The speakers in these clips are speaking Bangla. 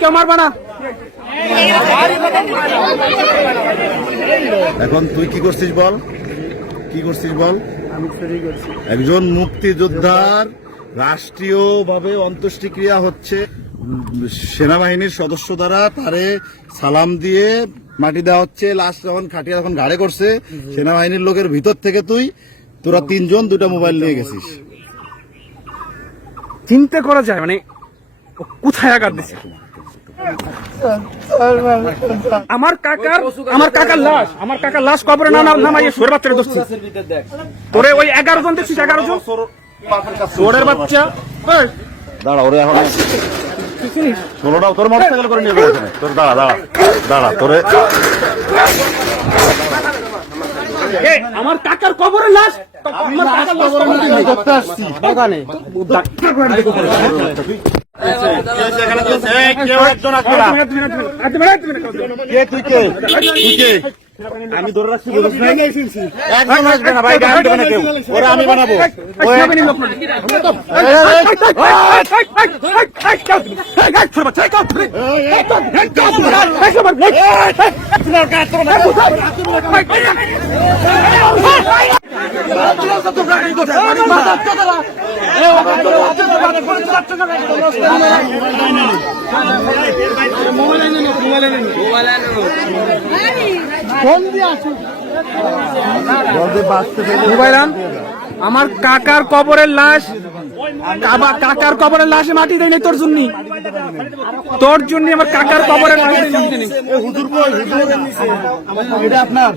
কেউ মারবা না। এখন তুই কি করছিস বল, কি করছিস বল? একজন মুক্তিযোদ্ধার রাষ্ট্রীয়ভাবে অন্ত্যেষ্টিক্রিয়া হচ্ছে, সেনাবাহিনীর সদস্য দ্বারা তারে সালাম দিয়ে মাটি দেওয়া হচ্ছে, লাশ যখন খাটিয়া যখন ঘাড়ে করছে, সেনাবাহিনীর লোকের ভিতর থেকে তোরা তিনজন দুটা মোবাইল নিয়ে গেছিস। চিন্তা করা যায় মানে কোথায় আঘাত দিচ্ছে? আমার কাকার লাশ কবরে নামাইয়ে সুরের বাচ্চারে দোষছি। তোরে ওই 11 জন দেখছিস, 11 জন সুরের বাচ্চা। দাঁড়া, ওরে এখন 16টা তোর মোটরসাইকেল করে নিয়ে গেছে তোর। দাঁড়া তোরে আমার কাকার কবরের লাশ আমি ধরে রাখছি, একদম আসবে না ভাই, গাড়ি দেবে না কেউ, ওরা আমি বানাবো। আমার কাকার কবরের লাশ, কাকার কবরের লাশে মাটি দেয় নাই তোর জন্য, আমার কাকার কবরের লাশ এটা আপনার,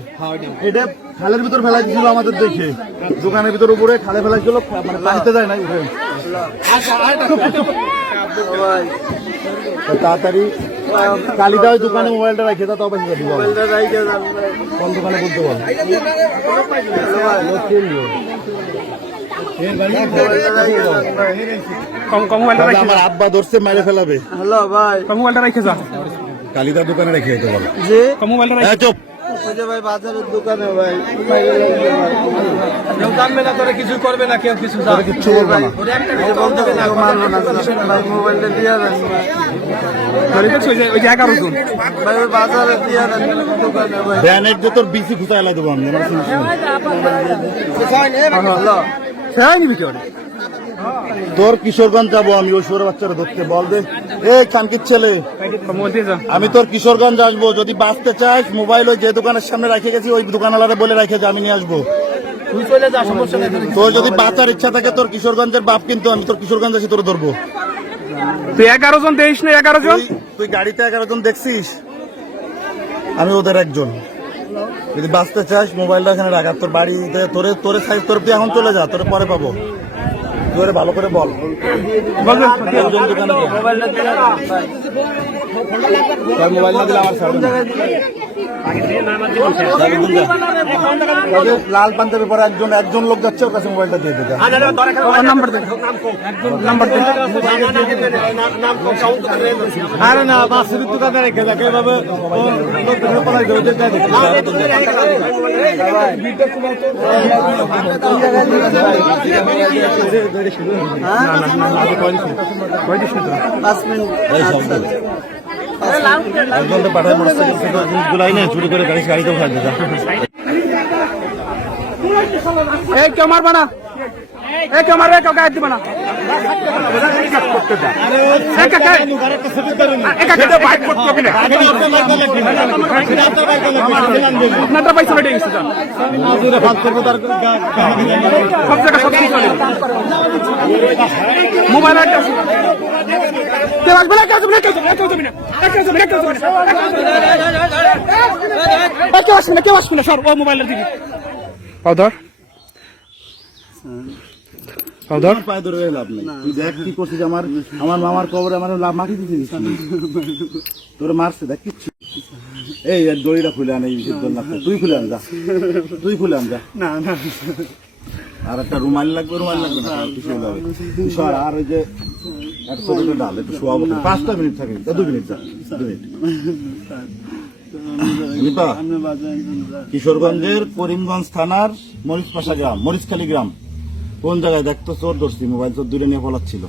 এটা খালের ভিতর ফেলাই দিয়েছিল আমাদের দেখে, দোকানের ভিতর উপরে খালে ফেলাই ছিল, মানে পানিতে যায় না। তাড়াতাড়ি কালিদা ওই দোকানে মোবাইলটা রাখে দাও, তবে কোন দোকানে বলতে বল। আমার আব্বা ধরছে, মেরে ফেলাবে। হ্যালো ভাই, মোবাইলটা রেখে যা, কালিদার দোকানে রেখে যেতে বল। মোবাইলটা চুপ ভাই, বাজারের দোকানে ভাই জানবে না, তোরা কিছু করবে না, কেউ কিছু কিচ্ছু বলবে না, বলতে না, মারবো না ভাই, মোবাইলটা দিয়ে দেন ওই 11 জন ভাই, ওই বাজারে দিয়ে দেন দোকানে ভাই। ব্যানের যে তোর বিসি খুঁজা এলাই দেবো আমি। তোর কিশোরগঞ্জ যাবো আমি, ওই ছোট বাচ্চারা ধরতে বল দে। কানকির ছেলে, আমি তোর কিশোরগঞ্জ আসবো, যদি বাঁচতে চাস মোবাইল ওই যে দোকানের সামনে রেখে গেছি, ওই দোকানওয়ালারে বলে রেখে যে আমি নিয়ে আসবো। তোর যদি বাঁচার ইচ্ছা থাকে, তোর কিশোরগঞ্জের বাপ, কিন্তু আমি তোর কিশোরগঞ্জ আসি, তোর ধরবো। তুই 11 জন দেখিস না? 11 জন তুই গাড়িতে 11 জন দেখছিস, আমি ওদের একজন। যদি বাঁচতে চাস মোবাইলটা এখানে রাখা, তোর বাড়িতে তোরে সাইজ, তোর তুই এখন চলে যা, তোরে পরে পাবো। তোরে ভালো করে বল, মোবাইল না দিলে আমার লাল পাঞ্জাবি পরে একজন লোক যাচ্ছে, ওর কাছে মোবাইলটা দিয়ে দেবে। আরে না, বাসের দোকানে রেখে যাকে এভাবে পাঠায় মোটরসাইকেল চুরি করে গাড়িতেও খাই দেয়। কেউ মারবা না, কেউ মারবে, কেউ গায়ে দিবে না। আপনারটা পয়সা বেটে গেছে, সব জায়গা সব কিছু মোবাইল কেউ আসবে না, কেউ আসবে না, কেউ আসবে না, সব ও মোবাইলের দিকে পাউডার পায়ে ধরে লাভ নেই। তুই দেখ কি করছিস, আমার মামার কবরে আমার মাটি দিতে দিচ্ছিস, তোর মারছে দেখ কিচ্ছু। এই দড়িটা খুলে আনে, তুই খুলে আন যা, তুই খুলে আন যা। আর একটা রুমাল লাগবে না, কিছু লাগবে। আর ওই যে একটা ডাল একটু শোয়াবো, 5টা মিনিট থাকে, 2 মিনিট যা, 2 মিনিট। কিশোরগঞ্জের করিমগঞ্জ থানার মরিচপাশা গ্রাম, মরিচখালী গ্রাম, কোন জায়গায় দেখতো চোর ধরছি, মোবাইল চোর দূরে নিয়ে পলাচ্ছিল।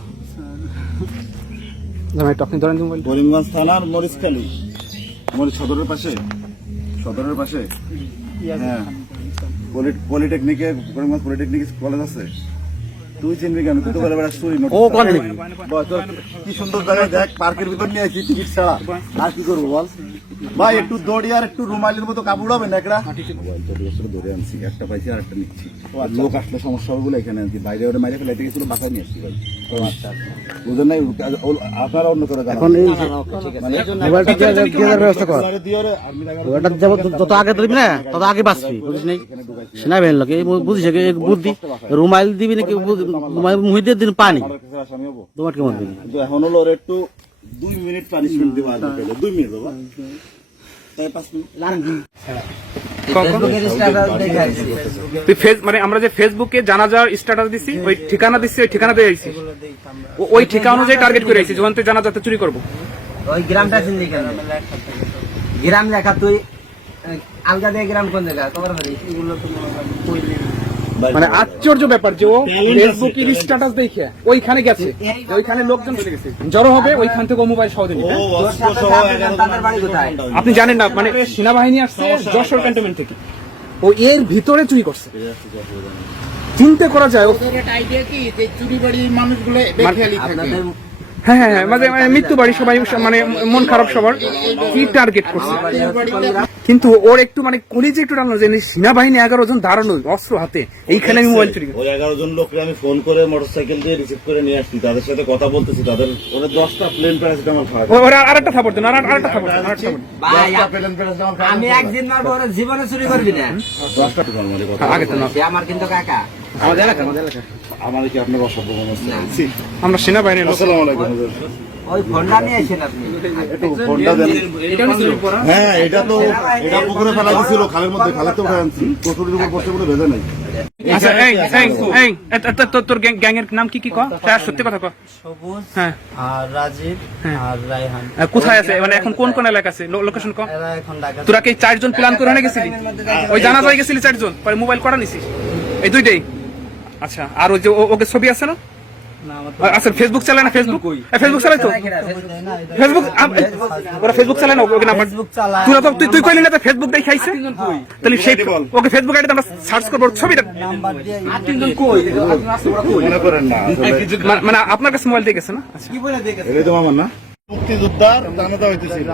আপনি ধরেন মোবাইল। করিমগঞ্জ থানার মরিচখালী, মরিচ সদরের পাশে, সদরের পাশে। হ্যাঁ, পলিটেকনিকে, করিমগঞ্জ পলিটেকনিক কলেজ আছে। তুই চিনবি কেন? তুই তো বলে বেড়াস চুরি। ও কোন দিকে? কি সুন্দর জায়গায় দেখ, পার্কের ভিতর নিয়ে আসি টিকিট ছাড়া। আর কি করবো বল ভাই? একটু দড়ি আর একটু রুমালের মতো কাপড় হবে না একটা। ধরে আনছি, একটা পাইছি আর একটা নিচ্ছি। লোক আসলে সমস্যা হবে বলে এখানে আনছি। বাইরে ওরা মাইরে ফেলাইতে গেছিল, বাসায় নিয়ে আসছি ভাই। বুঝলেন নাই? আপনারা অন্য করে এখন এই মোবাইলটা দিয়ে ব্যবস্থা কর। ওটা যাব যত আগে দিবি না তত আগে বাঁচবি, বুঝিস নাই? সেনা বেন লোকে বুঝিস এই বুদ্ধি রুমাইল দিবি নাকি রুমাইল মুহি দিয়ে দিন পানি তোমার কেমন দিবি? এখন হলো ওর একটু 2 মিনিট পানিশমেন্ট দেওয়া, 2 মিনিট বাবা, তাই 5 মিনিট। তুই মানে আমরা যে ফেসবুকে জানাজার স্ট্যাটাস দিছি, ওই ঠিকানা দিছি, ওই ঠিকানাতে আইছিস, ওই ঠিকানা অনুযায়ী টার্গেট করে আইছিস যখন তুই জানাজাতে চুরি করবো। ওই গ্রামটা চিনলি কেন? গ্রাম লেখা তুই আলগা দিয়ে গ্রাম কোন জায়গা খবর হলি এগুলো তো কইলি। মানে আশ্চর্য ব্যাপার যে ও ফেসবুকের স্ট্যাটাস দেখে ওইখানে গেছে, ওইখানে লোকজন জড়ো হবে, ওইখান থেকে মোবাইল সহ দিবি। তাদের বাড়ি কোথায়? আপনি জানেন না, মানে সেনাবাহিনী আসছে যশোর ক্যান্টনমেন্ট থেকে, ও এর ভিতরে চুরি করছে। চিন্তা করা যায় ও। আইডিয়া কি যে চুরি বাড়ির মানুষগুলো বেখেয়ালি থাকে। হ্যাঁ হ্যাঁ হ্যাঁ, মানে মৃত্যু বাড়ি সবাই, মানে মন খারাপ সবার, কি টার্গেট করছে। কিন্তু ওর একটু মানে কলিজে একটু টানলো যে সেনাবাহিনী 11 জন দাঁড়ানো অস্ত্র হাতে, এইখানে আমি মোবাইল চুরি করি। ওই 11 জন লোককে আমি ফোন করে মোটরসাইকেল দিয়ে রিসিভ করে নিয়ে আসছি, তাদের সাথে কথা বলতেছি, তাদের ওদের 10টা প্লেন প্যারাসিটামল খাওয়া। ওরা আরেকটা থাপড় দেন, আরেকটা থাপড় দেন, আরেকটা থাপড় দেন। ভাই, 10টা প্লেন প্যারাসিটামল খাওয়া। আমি একদিন মারবো ওরা জীবনে চুরি করবি না। 10টা টোটাল মানে কথা। আগে তো না, সে আমার কিন্তু কাকা। আমাদের এলাকা। আমার কি আপনার অসভ্য মনস্কার? আমরা সেনাবাহিনীর লোক। আসসালামু আলাইকুম। ওই ফোনটা নিয়ে এসেন আপনি। একটু ফোনটা দেন। হ্যাঁ, এটা পুকুরে ফেলা দিছিল, খালের মধ্যে, খালে তো উঠে আনছি, কচুরির উপর বসে কোনো ভেজা নাই। আচ্ছা, তোর গ্যাং এর নাম কি কি কর? সত্যি কথা কর। সবুজ হ্যাঁ, আর রাজীব হ্যাঁ। আর রায়হান, কোথায় আছে মানে এখন কোন কোন এলাকা আছে, লোকেশন কম? এরা এখন ঢাকা। তোরা কি 4 জন প্ল্যান করে না গেছিলি? ওই জানাজায় গেছিলি 4 জন, পরে মোবাইল করা নিছিস এই দুইটাই? আচ্ছা, আর ওই যে ওকে ছবি আছে না? না, আমার আচ্ছা, ফেসবুক চালায় না? ফেসবুক চালাই তো? ফেসবুক ওরা ফেসবুক চালায় না? ওকে নাম্বার ফেসবুক চালায়। তুই কইলি না তো ফেসবুক দেখে আইছে? তাহলে সেই ওকে ফেসবুক আইডিতে আমরা সার্চ করব ছবিটা। নাম্বার দিয়ে মনে করেন না, আসলে মানে আপনার কাছে মোবাইল দিয়ে গেছে না? আচ্ছা, এটাই তো মামার না? মুক্তিযোদ্ধার জানাজা হইতেছিল।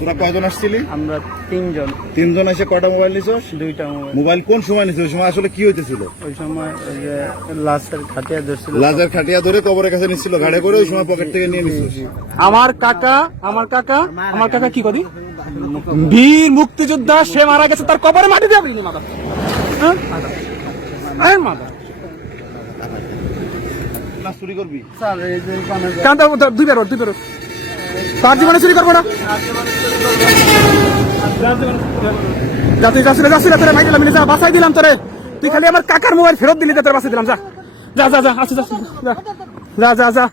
তোরা কয়জন আসছিলি? আমরা 3 জন, 3 জন এসে কয়টা মোবাইল নিছস? 2টা মোবাইল। মোবাইল কোন সময় নিছিস? ওই সময় আসলে কি হইতেছিল? ওই সময় ওই যে লাশের খাটিয়া ধরছিল। লাজার খাটিয়া ধরে কবরের কাছে নিচ্ছিল ঘাড়ে করে, ওই সময় পকেট থেকে নিয়ে নিছিস। আমার কাকা কি করি? বীর মুক্তিযোদ্ধা, সে মারা গেছে, তার কবরে মাটি দেবে না মাথা। হ্যাঁ, মাথা না চুরি করবি? স্যার এই যে এখানে কান্দা 2 বেরো তার জীবনে চুরি করবো না। যাচ্ছি তোরে মাইকে মিলে যা, বাসাই দিলাম তোরে। তুই খালি আমার কাকার মোবাইল ফেরত দিলি, তোর বাসাই দিলাম। যা যা যা, আচ্ছা যা যা যা।